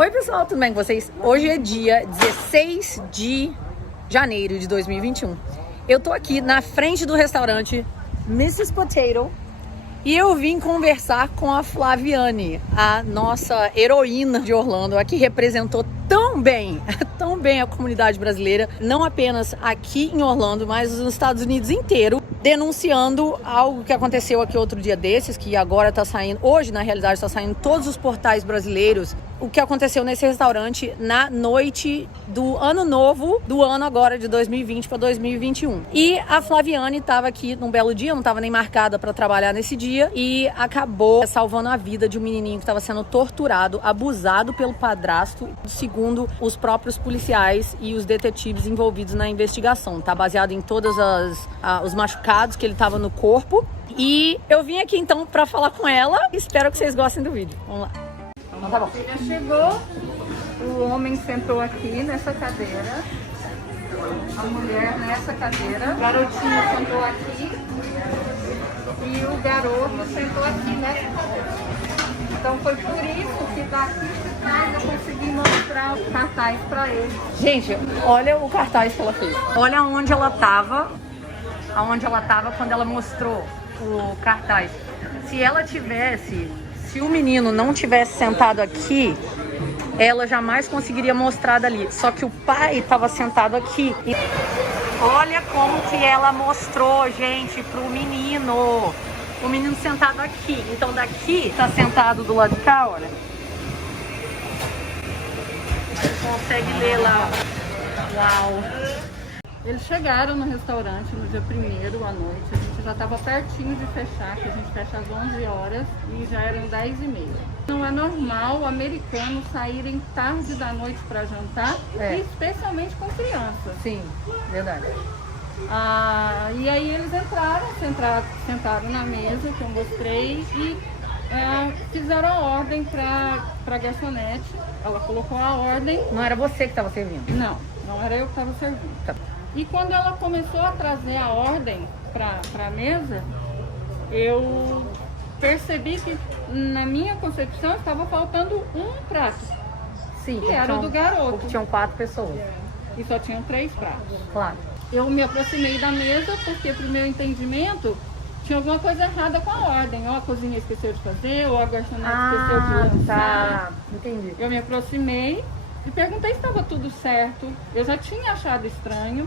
Oi pessoal, tudo bem com vocês? Hoje é dia 16 de janeiro de 2021. Eu tô aqui na frente do restaurante Mrs. Potato e eu vim conversar com a Flaviane, a nossa heroína de Orlando, a que representou tão bem a comunidade brasileira, não apenas aqui em Orlando, mas nos Estados Unidos inteiro, denunciando algo que aconteceu aqui outro dia desses, que agora tá saindo, hoje na realidade tá saindo todos os portais brasileiros, o que aconteceu nesse restaurante na noite do ano novo, do ano agora de 2020 para 2021. E a Flaviane estava aqui num belo dia, não estava nem marcada para trabalhar nesse dia, e acabou salvando a vida de um menininho que estava sendo torturado, abusado pelo padrasto, segundo os próprios policiais e os detetives envolvidos na investigação. Tá baseado em todos os machucados que ele estava no corpo. E eu vim aqui então para falar com ela. Espero que vocês gostem do vídeo. Vamos lá. Então, tá bom. A filha chegou, o homem sentou aqui nessa cadeira, a mulher nessa cadeira, o garotinho sentou aqui e o garoto sentou aqui nessa cadeira. Então foi por isso que daqui de trás eu consegui mostrar o cartaz para ele. Gente, olha o cartaz que ela fez. Olha onde ela tava, quando ela mostrou o cartaz. Se o menino não tivesse sentado aqui, ela jamais conseguiria mostrar dali. Só que o pai estava sentado aqui. E olha como que ela mostrou, gente, pro menino. O menino sentado aqui. Então daqui tá sentado do lado de cá, olha. Consegue ler lá. Uau. Eles chegaram no restaurante no dia 1º à noite, a gente já estava pertinho de fechar, que a gente fecha às 11 horas e já eram 10h30. Não é normal americanos saírem tarde da noite para jantar, especialmente com crianças. Sim, verdade. E aí eles sentaram na mesa que eu mostrei e fizeram a ordem para a garçonete. Ela colocou a ordem. Não era você que estava servindo? Não era eu que estava servindo. Tá. E quando ela começou a trazer a ordem para a mesa, eu percebi que na minha concepção estava faltando um prato. Sim. Que era o do garoto. Porque tinham 4 pessoas. E só tinham 3 pratos. Claro. Eu me aproximei da mesa porque, pro meu entendimento, tinha alguma coisa errada com a ordem. Ou a cozinha esqueceu de fazer, ou a garçonete esqueceu de lançar. Tá. Entendi. Eu me aproximei e perguntei se estava tudo certo. Eu já tinha achado estranho,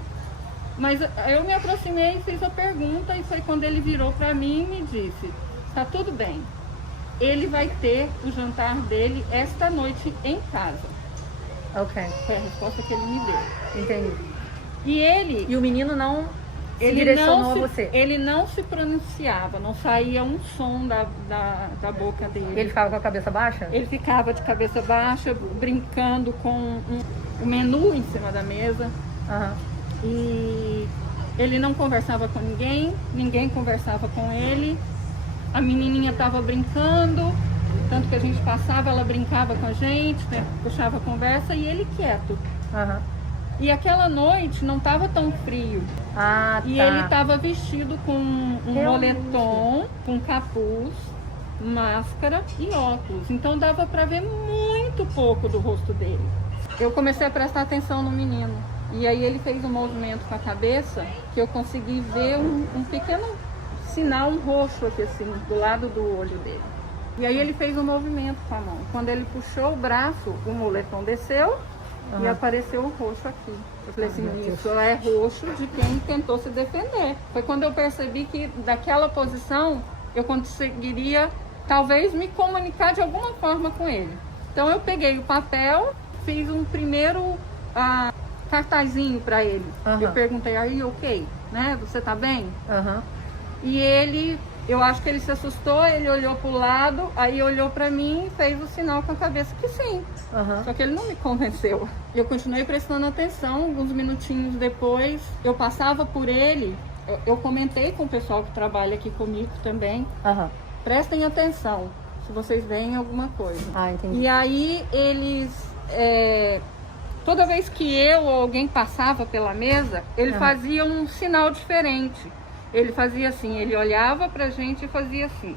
mas eu me aproximei e fiz a pergunta, e foi quando ele virou para mim e me disse: tá tudo bem, ele vai ter o jantar dele esta noite em casa. Ok. Foi a resposta que ele me deu. Entendi. E o menino não ele direcionou não a você? Ele não se pronunciava, não saía um som da boca dele. Ele ficava com a cabeça baixa? Ele ficava de cabeça baixa, brincando com o menu em cima da mesa. Aham. E ele não conversava com ninguém, ninguém conversava com ele. A menininha estava brincando, tanto que a gente passava, ela brincava com a gente, né, puxava a conversa, e ele quieto. Aham. E aquela noite não estava tão frio. Ah, tá. E ele estava vestido com um Realmente. moletom, com capuz, máscara e óculos. Então dava para ver muito pouco do rosto dele. Eu comecei a prestar atenção no menino. E aí ele fez um movimento com a cabeça que eu consegui ver um pequeno sinal, um roxo aqui assim, do lado do olho dele. E aí ele fez um movimento com a mão. Quando ele puxou o braço, o moletom desceu. E apareceu o roxo aqui. Eu falei assim, isso é roxo de quem tentou se defender. Foi quando eu percebi que daquela posição eu conseguiria talvez me comunicar de alguma forma com ele. Então eu peguei o papel, fiz um primeiro cartazinho para ele. Eu perguntei, are you okay? Né? Você tá bem? E ele, eu acho que ele se assustou, ele olhou pro lado, aí olhou para mim e fez o sinal com a cabeça que sim. Só que ele não me convenceu. Eu continuei prestando atenção, alguns minutinhos depois, eu passava por ele, eu comentei com o pessoal que trabalha aqui comigo também. Prestem atenção, se vocês veem alguma coisa. Entendi. E aí eles, toda vez que eu ou alguém passava pela mesa, ele fazia um sinal diferente. Ele fazia assim, ele olhava pra gente e fazia assim.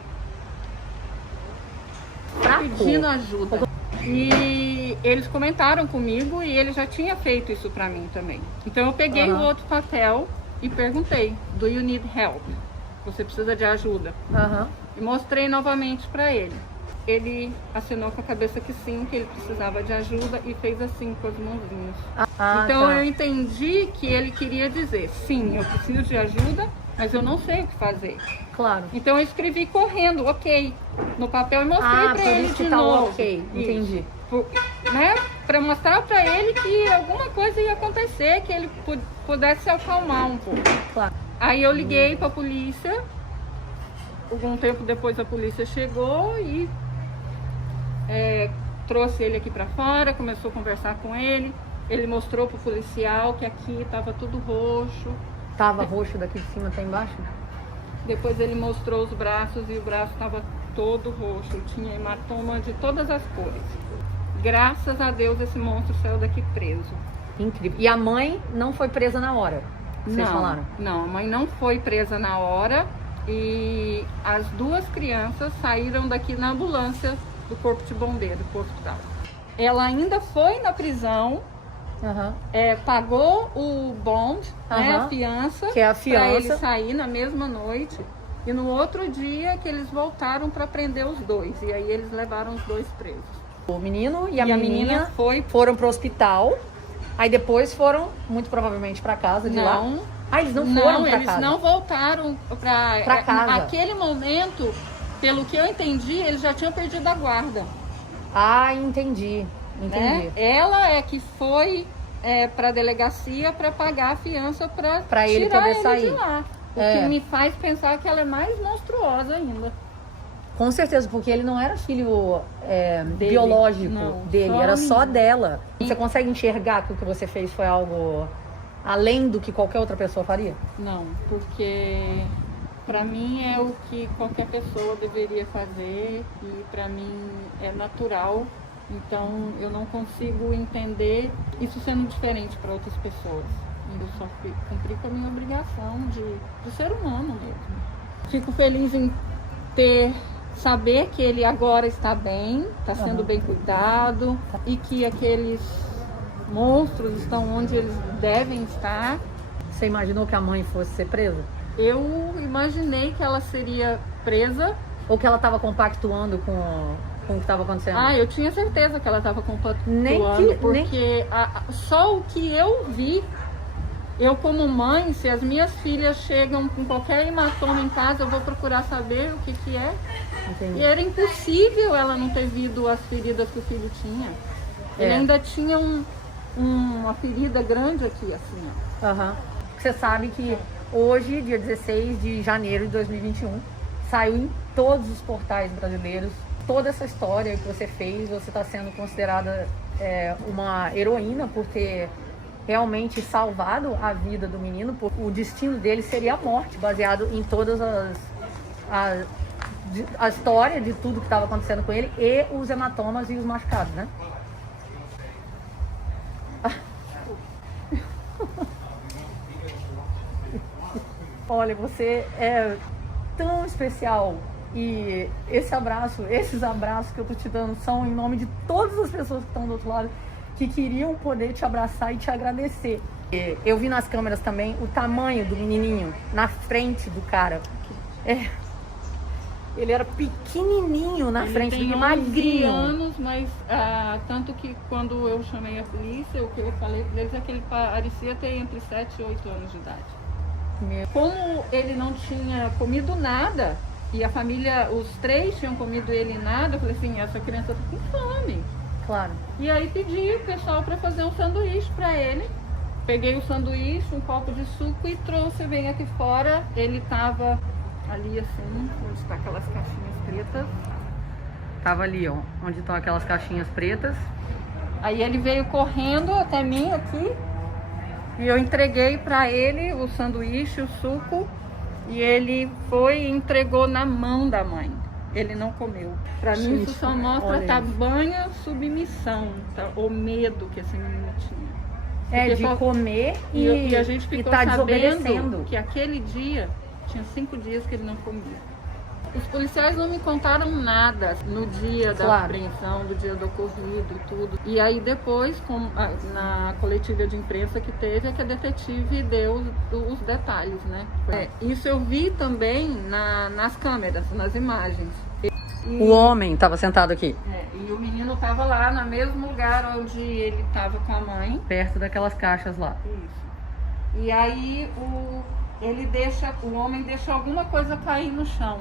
Pedindo ajuda. E aí eles comentaram comigo e ele já tinha feito isso pra mim também. Então eu peguei o outro papel e perguntei, do you need help? Você precisa de ajuda? E mostrei novamente pra ele. Ele assinou com a cabeça que sim, que ele precisava de ajuda e fez assim com as mãozinhas. Então eu entendi que ele queria dizer, sim, eu preciso de ajuda, mas eu não sei o que fazer. Claro. Então eu escrevi correndo, ok, no papel e mostrei pra ele de novo. Ok, entendi. Né? Pra mostrar pra ele que alguma coisa ia acontecer, que ele pudesse se acalmar um pouco. Claro. Aí eu liguei pra polícia, algum tempo depois a polícia chegou e trouxe ele aqui pra fora, começou a conversar com ele. Ele mostrou pro policial que aqui tava tudo roxo. Tava roxo daqui de cima até embaixo? Depois ele mostrou os braços e o braço tava todo roxo. Tinha hematoma de todas as cores. Graças a Deus esse monstro saiu daqui preso. Incrível. E a mãe não foi presa na hora? Vocês falaram? Não, a mãe não foi presa na hora. E as duas crianças saíram daqui na ambulância do corpo de bombeiro pro hospital. Ela ainda foi na prisão, pagou o bond, né, a fiança, que é a fiança, pra ele sair na mesma noite. E no outro dia que eles voltaram para prender os dois. E aí eles levaram os dois presos. O menino e a menina foram pro hospital. Aí depois foram, muito provavelmente, para casa de lá. Eles não foram para casa? Eles não voltaram para casa. Naquele momento, pelo que eu entendi, eles já tinham perdido a guarda. Entendi. Né? Ela é que foi para a delegacia para pagar a fiança para ele tirar poder ele sair. de lá. O que me faz pensar que ela é mais monstruosa ainda. Com certeza, porque ele não era filho biológico dele, era só dela. Você consegue enxergar que o que você fez foi algo além do que qualquer outra pessoa faria? Não, porque pra mim é o que qualquer pessoa deveria fazer e pra mim é natural. Então eu não consigo entender isso sendo diferente para outras pessoas. Eu só cumpri com a minha obrigação de ser humano mesmo. Fico feliz em saber que ele agora está bem, está sendo bem cuidado e que aqueles monstros estão onde eles devem estar. Você imaginou que a mãe fosse ser presa? Eu imaginei que ela seria presa. Ou que ela estava compactuando com o que estava acontecendo? Eu tinha certeza que ela estava compactuando, porque só o que eu vi, eu como mãe, se as minhas filhas chegam com qualquer hematoma em casa, eu vou procurar saber o que é. Entendi. E era impossível ela não ter visto as feridas que o filho tinha. Ele ainda tinha uma ferida grande aqui, assim. Você sabe que hoje, dia 16 de janeiro de 2021, saiu em todos os portais brasileiros toda essa história que você fez. Você está sendo considerada uma heroína por ter realmente salvado a vida do menino, porque o destino dele seria a morte, baseado em todas a história de tudo que estava acontecendo com ele e os hematomas e os machucados, né? Olha, você é tão especial e esses abraços que eu tô te dando são em nome de todas as pessoas que estão do outro lado, que queriam poder te abraçar e te agradecer. Eu vi nas câmeras também o tamanho do menininho na frente do cara. Ele era pequenininho na frente, ele tem magrinho. 11 anos, mas tanto que quando eu chamei a polícia, o que eu falei para eles é que ele parecia ter entre 7 e 8 anos de idade. Como ele não tinha comido nada, e a família, os 3 tinham comido ele nada, eu falei assim, essa criança tá com fome. Claro. E aí pedi o pessoal para fazer um sanduíche para ele. Peguei o sanduíche, um copo de suco e trouxe bem aqui fora. Ele tava ali assim, onde estão aquelas caixinhas pretas. Tava ali, ó, onde estão aquelas caixinhas pretas. Aí ele veio correndo até mim aqui. E eu entreguei para ele o sanduíche, o suco. E ele foi e entregou na mão da mãe. Ele não comeu. Para mim isso só mostra tamanha submissão, o medo que esse menino tinha. De comer e a gente ficou tá sabendo desobedecendo. Que aquele dia, tinha 5 dias que ele não comia. Os policiais não me contaram nada no dia da Claro. apreensão, do dia do ocorrido e tudo. E aí depois, na coletiva de imprensa que teve, é que a detetive deu os detalhes, né? Isso eu vi também nas câmeras, nas imagens. O homem estava sentado aqui. E o menino estava lá no mesmo lugar onde ele estava com a mãe. Perto daquelas caixas lá. Isso. E aí o homem deixa alguma coisa cair no chão.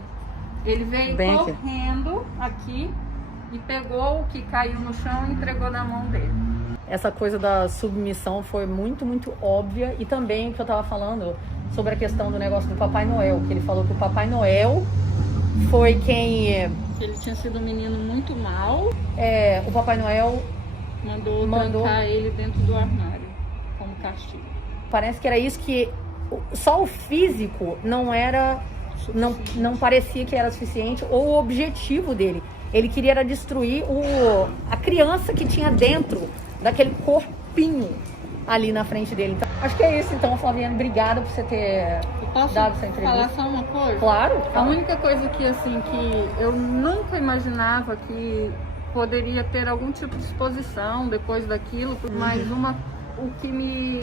Ele veio Bem aqui. correndo aqui e pegou o que caiu no chão e entregou na mão dele. Essa coisa da submissão foi muito, muito óbvia. E também o que eu tava falando sobre a questão do negócio do Papai Noel. Que ele falou que o Papai Noel foi quem... Ele tinha sido um menino muito mau. o Papai Noel Mandou trancar ele dentro do armário, como castigo. Parece que era isso que... Só o físico não era... Não parecia que era suficiente, ou o objetivo dele. Ele queria era destruir a criança que tinha dentro daquele corpinho ali na frente dele. Então, acho que é isso então, Flaviane. Obrigada por você ter dado essa entrevista. Falar só uma coisa? Claro. A única coisa que eu nunca imaginava que poderia ter algum tipo de exposição depois daquilo, mas o que me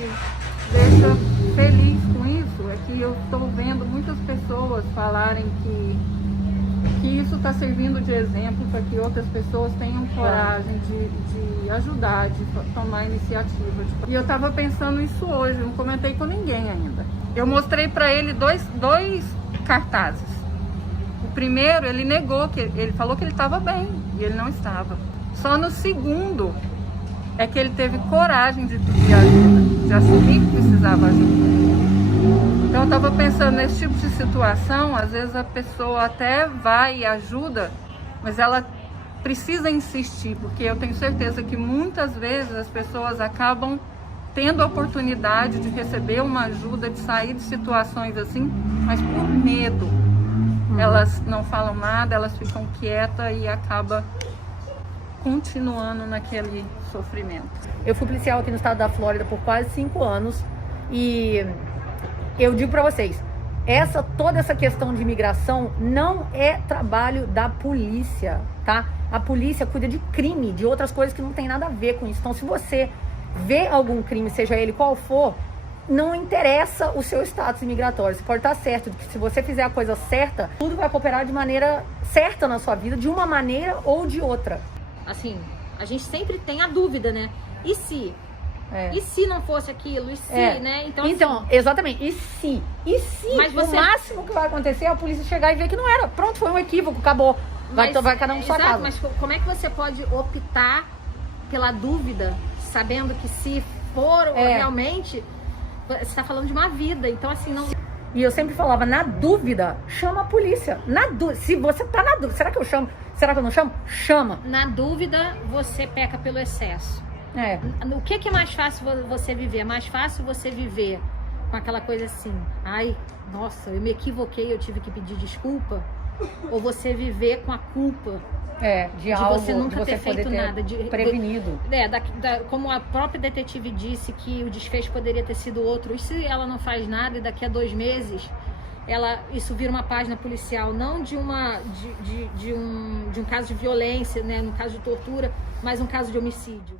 deixa feliz com isso é que eu estou vendo muitas pessoas falarem que isso está servindo de exemplo para que outras pessoas tenham coragem de ajudar, de tomar iniciativa. E eu estava pensando isso hoje, não comentei com ninguém ainda. Eu mostrei para ele dois cartazes. O primeiro, ele negou, ele falou que ele estava bem, e ele não estava. Só no segundo é que ele teve coragem de pedir ajuda, de assumir que precisava ajuda. Então eu estava pensando nesse tipo de situação, às vezes a pessoa até vai e ajuda, mas ela precisa insistir, porque eu tenho certeza que muitas vezes as pessoas acabam tendo a oportunidade de receber uma ajuda, de sair de situações assim, mas por medo. Elas não falam nada, elas ficam quietas e acaba continuando naquele sofrimento. Eu fui policial aqui no estado da Flórida por quase 5 anos e eu digo pra vocês, toda essa questão de imigração não é trabalho da polícia, tá? A polícia cuida de crime, de outras coisas que não tem nada a ver com isso. Então, se você vê algum crime, seja ele qual for, não interessa o seu status imigratório. Você pode estar certo de que se você fizer a coisa certa, tudo vai cooperar de maneira certa na sua vida, de uma maneira ou de outra. Assim, a gente sempre tem a dúvida, né? E se? E se não fosse aquilo? E se, né? Então, assim, exatamente. E se? Mas o máximo que vai acontecer é a polícia chegar e ver que não era. Pronto, foi um equívoco, acabou. Vai cada um pra sua casa. Mas como é que você pode optar pela dúvida, sabendo que se for realmente, você está falando de uma vida. Então, assim, não... E eu sempre falava, na dúvida, chama a polícia. Se você tá na dúvida, será que eu chamo? Será que eu não chamo? Chama. Na dúvida, você peca pelo excesso. O que é mais fácil você viver? É mais fácil você viver com aquela coisa assim, ai, nossa, eu me equivoquei, eu tive que pedir desculpa? Ou você viver com a culpa de algo, você nunca de você ter feito nada, prevenido. Como a própria detetive disse que o desfecho poderia ter sido outro, e se ela não faz nada e daqui a 2 meses isso vira uma página policial, não de um caso de violência, né, no caso de tortura, mas um caso de homicídio.